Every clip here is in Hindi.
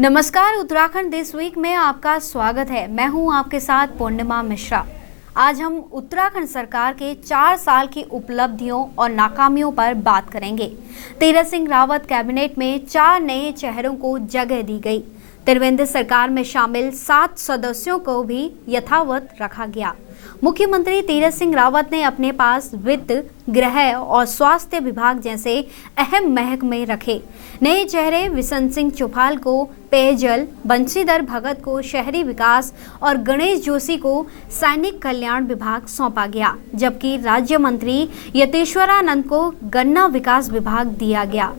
नमस्कार, उत्तराखंड दिस वीक में आपका स्वागत है। मैं हूं आपके साथ पूर्णिमा मिश्रा। आज हम उत्तराखंड सरकार के 4 साल की उपलब्धियों और नाकामियों पर बात करेंगे। तीरथ सिंह रावत कैबिनेट में 4 नए चेहरों को जगह दी गई। त्रिवेंद्र सरकार में शामिल 7 सदस्यों को भी यथावत रखा गया। मुख्यमंत्री तीरथ सिंह रावत ने अपने पास वित्त, गृह और स्वास्थ्य विभाग जैसे अहम महकमे रखे। नए चेहरे विशन सिंह चुफाल को पेयजल, बंशीधर भगत को शहरी विकास और गणेश जोशी को सैनिक कल्याण विभाग सौंपा गया, जबकि राज्य मंत्री यतेश्वरानंद को गन्ना विकास विभाग दिया गया।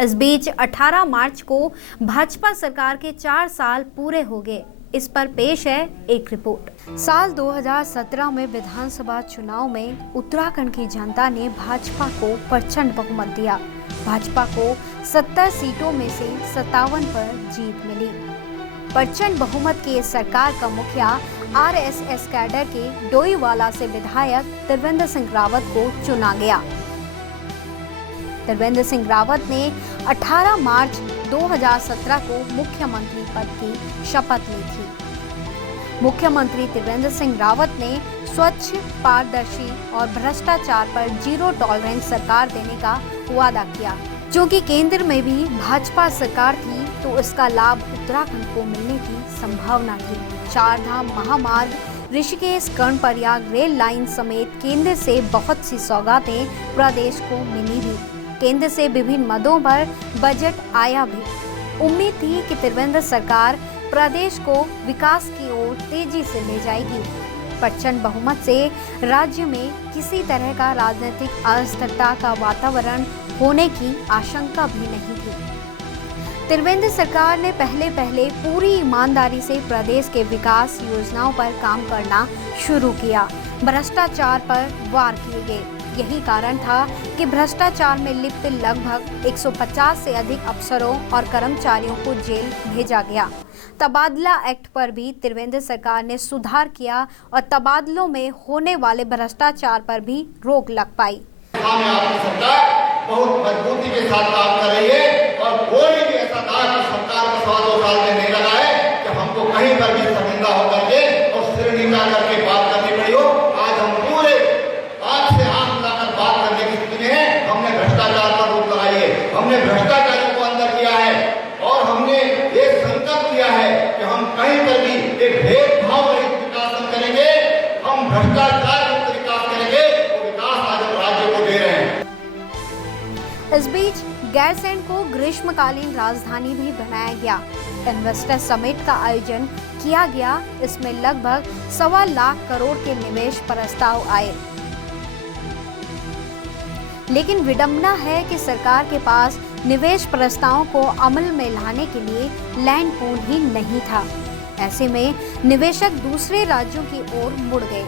इस बीच 18 मार्च को भाजपा सरकार के 4 साल पूरे हो गए। इस पर पेश है एक रिपोर्ट। साल 2017 में विधानसभा चुनाव में उत्तराखंड की जनता ने भाजपा को प्रचंड बहुमत दिया। भाजपा को 70 सीटों में से 57 पर जीत मिली। प्रचंड बहुमत की इस सरकार का मुखिया आरएसएस कैडर के डोईवाला से विधायक त्रिवेंद्र सिंह रावत को चुना गया। त्रिवेंद्र सिंह रावत ने 18 मार्च 2017 को मुख्यमंत्री पद की शपथ ली थी। मुख्यमंत्री त्रिवेंद्र सिंह रावत ने स्वच्छ, पारदर्शी और भ्रष्टाचार पर जीरो टॉलरेंस सरकार देने का वादा किया। क्योंकि केंद्र में भी भाजपा सरकार थी तो इसका लाभ उत्तराखंड को मिलने की संभावना थी। 4 धाम महामार्ग, ऋषिकेश कर्णप्रयाग रेल लाइन समेत केंद्र से बहुत सी सौगातें प्रदेश को मिली भी। केंद्र से विभिन्न मदों पर बजट आया भी। उम्मीद थी कि त्रिवेंद्र सरकार प्रदेश को विकास की ओर तेजी से ले जाएगी। प्रचंड बहुमत से राज्य में किसी तरह का राजनीतिक अस्थिरता का वातावरण होने की आशंका भी नहीं थी। त्रिवेंद्र सरकार ने पहले पूरी ईमानदारी से प्रदेश के विकास योजनाओं पर काम करना शुरू किया। भ्रष्टाचार पर वार किए गए। यही कारण था कि भ्रष्टाचार में लिप्त लगभग 150 से अधिक अफसरों और कर्मचारियों को जेल भेजा गया। तबादला एक्ट पर भी त्रिवेंद्र सरकार ने सुधार किया और तबादलों में होने वाले भ्रष्टाचार पर भी रोक लग पाई। आपकी सरकार बहुत मजबूती के साथ काम कर रही है और कोई भी ऐसा दाग सरकार को 2 साल में नहीं लगा है कि हमको कहीं पर भी शर्मिंदा होकर के और सिर नीचा करके बात करनी पड़ी हो। आज हम पूरे आंख से आंख मिलाकर बात करने की स्थिति में है। हमने भ्रष्टाचार पर रोक लगाई है, हमने भ्रष्टाचारियों को अंदर किया है और हमने एक संकल्प किया है कि हम कहीं पर भी एक भेदभाव रहित विकास हम करेंगे। हम भ्रष्टाचार मुक्त विकास करेंगे। वो विकास आज हम राज्य को दे रहे हैं। इस बीच गैरसैंण को ग्रीष्मकालीन राजधानी भी बनाया गया। इन्वेस्टर समिट का आयोजन किया गया। इसमें लगभग 1.25 लाख करोड़ के निवेश प्रस्ताव आए। लेकिन विडंबना है कि सरकार के पास निवेश प्रस्तावों को अमल में लाने के लिए लैंड पूल ही नहीं था। ऐसे में निवेशक दूसरे राज्यों की ओर मुड़ गए।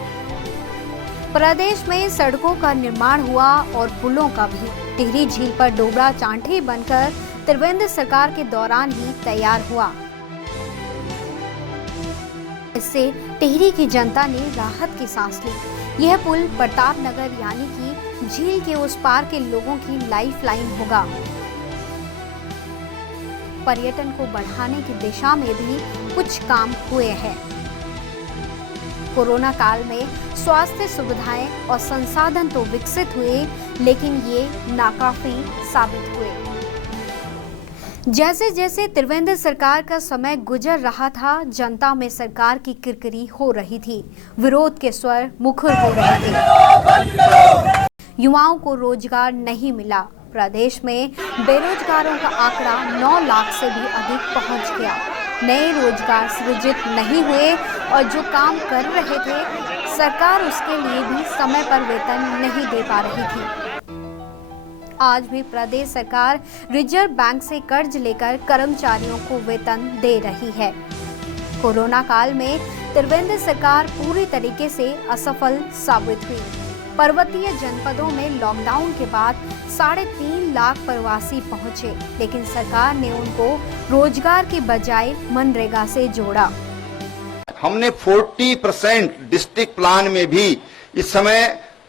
प्रदेश में सड़कों का निर्माण हुआ और पुलों का भी। टिहरी झील पर डोबरा चांठी बनकर त्रिवेंद्र सरकार के दौरान ही तैयार हुआ। इससे टिहरी की जनता ने राहत की सांस ली। यह पुल प्रताप नगर यानी कि झील के उस पार के लोगों की लाइफलाइन होगा। पर्यटन को बढ़ाने की दिशा में भी कुछ काम हुए हैं। कोरोना काल में स्वास्थ्य सुविधाएं और संसाधन तो विकसित हुए, लेकिन ये नाकाफी साबित हुए। जैसे जैसे त्रिवेंद्र सरकार का समय गुजर रहा था, जनता में सरकार की किरकिरी हो रही थी। विरोध के स्वर मुखर हो रहे थे। युवाओं को रोजगार नहीं मिला। प्रदेश में बेरोजगारों का आंकड़ा 9 लाख से भी अधिक पहुंच गया। नए रोजगार सृजित नहीं हुए और जो काम कर रहे थे, सरकार उसके लिए भी समय पर वेतन नहीं दे पा रही थी। आज भी प्रदेश सरकार रिजर्व बैंक से कर्ज लेकर कर्मचारियों को वेतन दे रही है। कोरोना काल में त्रिवेंद्र सरकार पूरी तरीके से असफल साबित हुई। पर्वतीय जनपदों में लॉकडाउन के बाद 3.5 लाख प्रवासी पहुंचे, लेकिन सरकार ने उनको रोजगार की बजाय मनरेगा से जोड़ा। हमने 40% डिस्ट्रिक्ट प्लान में भी इस समय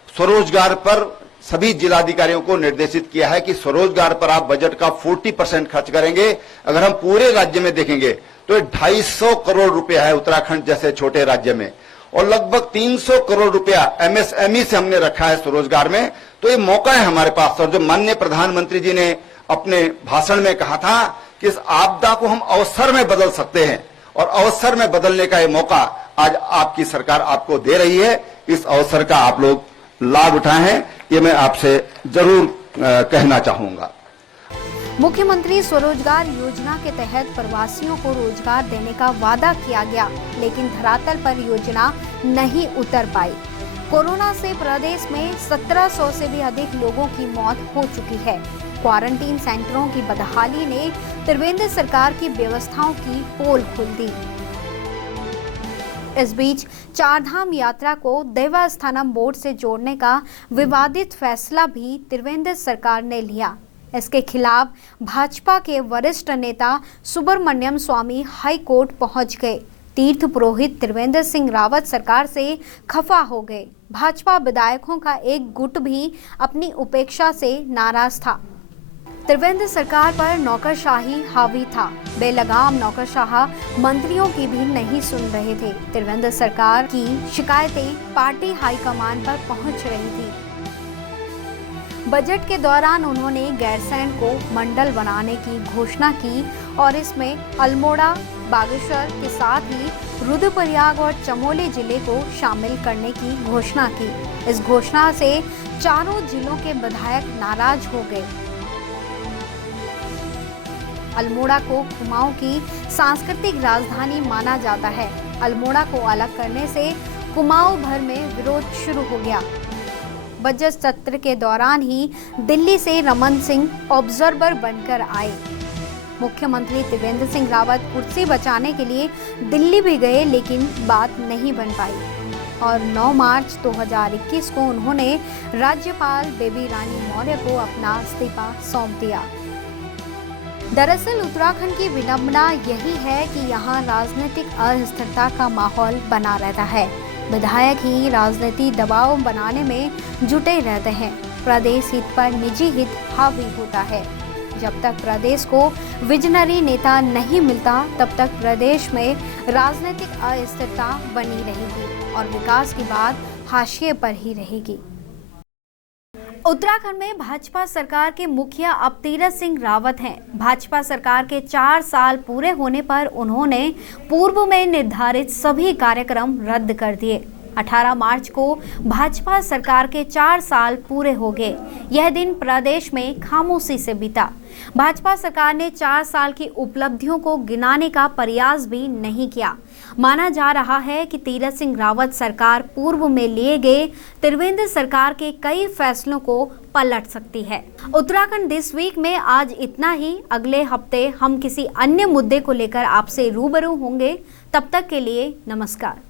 स्वरोजगार पर सभी जिलाधिकारियों को निर्देशित किया है कि स्वरोजगार पर आप बजट का 40% खर्च करेंगे। अगर हम पूरे राज्य में देखेंगे तो 250 करोड़ रुपया है उत्तराखंड जैसे छोटे राज्य में, और लगभग 300 करोड़ रुपया एमएसएमई से हमने रखा है स्वरोजगार में। तो ये मौका है हमारे पास। और जो माननीय प्रधानमंत्री जी ने अपने भाषण में कहा था कि इस आपदा को हम अवसर में बदल सकते हैं, और अवसर में बदलने का ये मौका आज आपकी सरकार आपको दे रही है। इस अवसर का आप लोग लाभ उठाएं हैं, ये मैं आपसे जरूर कहना चाहूंगा। मुख्यमंत्री स्वरोजगार योजना के तहत प्रवासियों को रोजगार देने का वादा किया गया, लेकिन धरातल पर योजना नहीं उतर पाई। कोरोना से प्रदेश में 1700 से भी अधिक लोगों की मौत हो चुकी है। क्वारंटीन सेंटरों की बदहाली ने त्रिवेंद्र सरकार की व्यवस्थाओं की पोल खोल दी। इस बीच चारधाम यात्रा को देवस्थानम बोर्ड से जोड़ने का विवादित फैसला भी त्रिवेंद्र सरकार ने लिया। इसके खिलाफ भाजपा के वरिष्ठ नेता सुब्रमण्यम स्वामी हाई कोर्ट पहुंच गए। तीर्थ पुरोहित त्रिवेंद्र सिंह रावत सरकार से खफा हो गए। भाजपा विधायकों का एक गुट भी अपनी उपेक्षा से नाराज था। त्रिवेंद्र सरकार पर नौकरशाही हावी था। बेलगाम नौकरशाह मंत्रियों की भी नहीं सुन रहे थे। त्रिवेंद्र सरकार की शिकायतें पार्टी हाईकमान पर पहुंच रही थी। बजट के दौरान उन्होंने गैरसैंण को मंडल बनाने की घोषणा की और इसमें अल्मोड़ा, बागेश्वर के साथ ही रुद्रप्रयाग और चमोली जिले को शामिल करने की घोषणा की। इस घोषणा से चारों जिलों के विधायक नाराज हो गए। अल्मोड़ा को कुमाऊं की सांस्कृतिक राजधानी माना जाता है। अल्मोड़ा को अलग करने से कुमाऊं भर में विरोध शुरू हो गया। बजट सत्र के दौरान ही दिल्ली से रमन सिंह ऑब्जर्वर बनकर आए। मुख्यमंत्री त्रिवेंद्र सिंह रावत कुर्सी बचाने के लिए दिल्ली भी गए, लेकिन बात नहीं बन पाई और 9 मार्च 2021 को उन्होंने राज्यपाल बेबी रानी मौर्य को अपना इस्तीफा सौंप दिया। दरअसल उत्तराखंड की विडंबना यही है कि यहाँ राजनीतिक अस्थिरता का माहौल बना रहता है। विधायक ही राजनीति दबाव बनाने में जुटे रहते हैं। प्रदेश हित पर निजी हित हावी होता है। जब तक प्रदेश को विजनरी नेता नहीं मिलता, तब तक प्रदेश में राजनीतिक अस्थिरता बनी रहेगी और विकास की बात हाशिए पर ही रहेगी। उत्तराखंड में भाजपा सरकार के मुखिया अब तीरथ सिंह रावत हैं। भाजपा सरकार के 4 साल पूरे होने पर उन्होंने पूर्व में निर्धारित सभी कार्यक्रम रद्द कर दिए। 18 मार्च को भाजपा सरकार के 4 साल पूरे हो गए। यह दिन प्रदेश में खामोशी से बीता। भाजपा सरकार ने 4 साल की उपलब्धियों को गिनाने का प्रयास भी नहीं किया। माना जा रहा है कि तीरथ सिंह रावत सरकार पूर्व में लिए गए त्रिवेंद्र सरकार के कई फैसलों को पलट सकती है। उत्तराखंड दिस वीक में आज इतना ही। अगले हफ्ते हम किसी अन्य मुद्दे को लेकर आपसे रूबरू होंगे। तब तक के लिए नमस्कार।